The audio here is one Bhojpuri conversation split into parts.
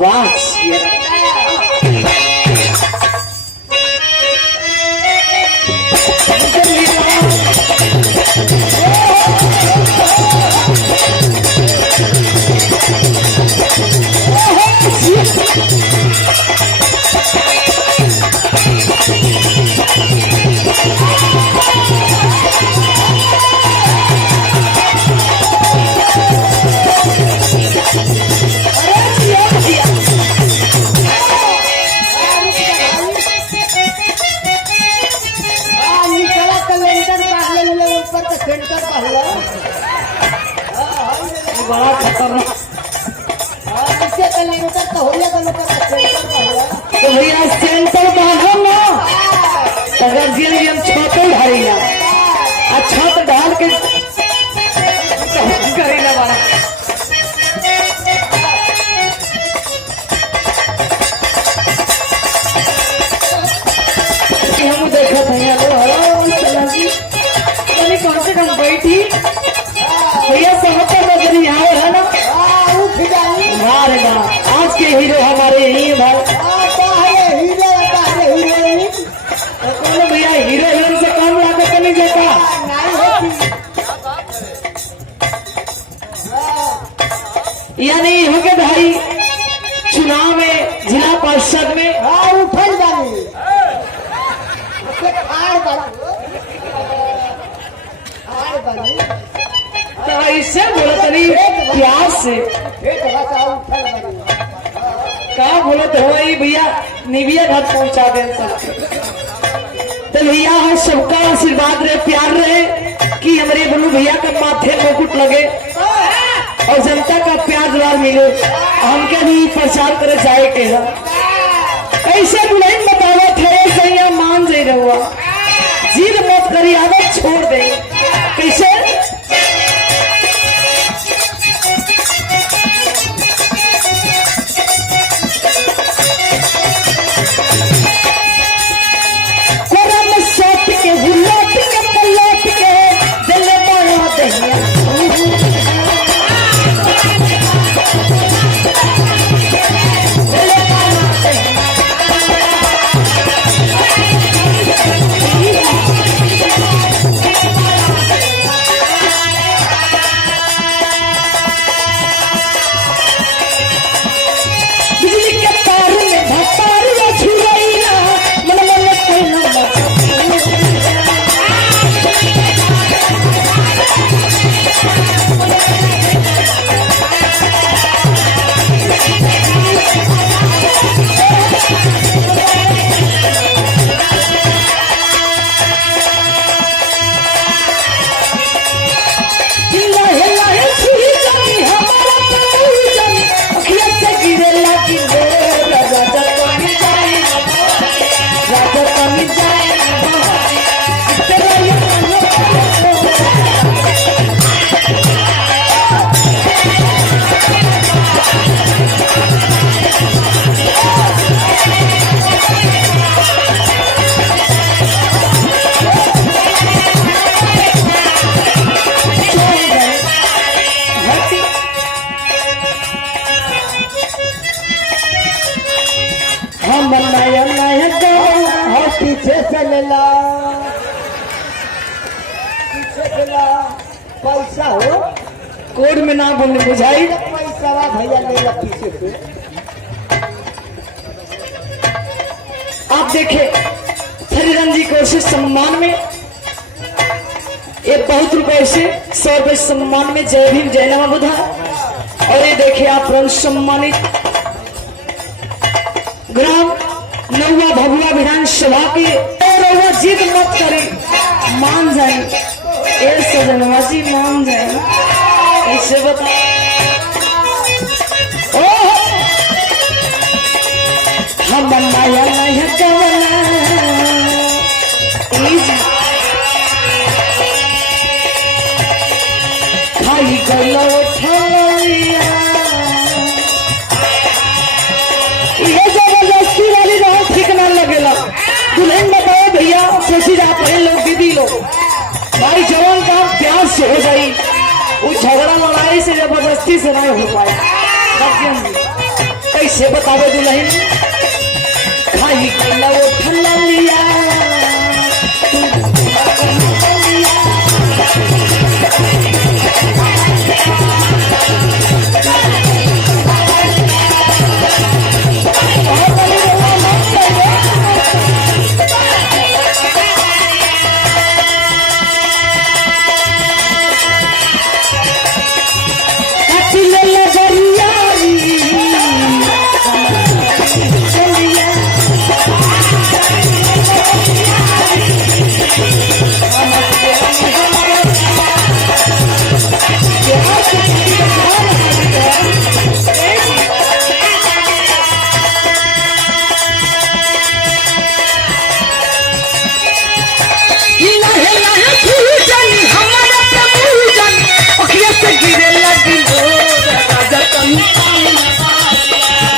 वाह बड़ा खतरनाक। तो भैया सेंटर बांधो ना, अगर जिले हम छत ढारी ना आ छत ढाल के करी ना बड़ा हम देखा भैया लो हरा चला जी कौन से कम बैठी भैया सहतर नजर यहाँ है ना हमारे ना आज के हीरो हमारे यही भाई भैया हीरो हीरोइन से कम लागत नहीं जाता यानी हो गए भाई चुनाव में जिला परिषद में उठल जानी तो ऐसे बोला तरी प्यार से कहा बोलत हो भैया निविया घर पहुंचा दे सबके तो भैया हम सबका आशीर्वाद रहे प्यार रहे कि हमारे बलू भैया का माथे मुकुट लगे और जनता का प्यार दुलार मिले हमके भी प्रचार करे जाए के ऐसे बुलाई बतावा थे सैया मान जाए रहुआ जीद मत करी आदत छोड़ दे कैसे पीछे चलेला पैसा हो कोड में ना बोलने बुझाई पैसा भैया लेला पीछे से आप देखे हरिरन जी को इस सम्मान में ये बहुत रुपए से 100 रुपए सम्मान में जय भीम जय नमः बुधा और ये देखे आप रंग सम्मानित ग्राम नौवा भभुआ विधानसभा के जिद मत करे मान जाए ए सजनवा जी मान जाए ऐसे बता हम बनाया नहीं कवना खाई गलो ठलिया ये जबरदस्ती वाली बहुत ठीक ना लगेला दुल्हन बताओ भैया सोची जा पहले लोग दीदी लोग भाई जवान काम प्यार से हो जाई वो झगड़ा लड़ाई से जबरदस्ती से नहीं हो पाए कैसे बतावे दुल्हन खाई कैला वो ठल्ला लिया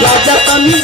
राजा कमी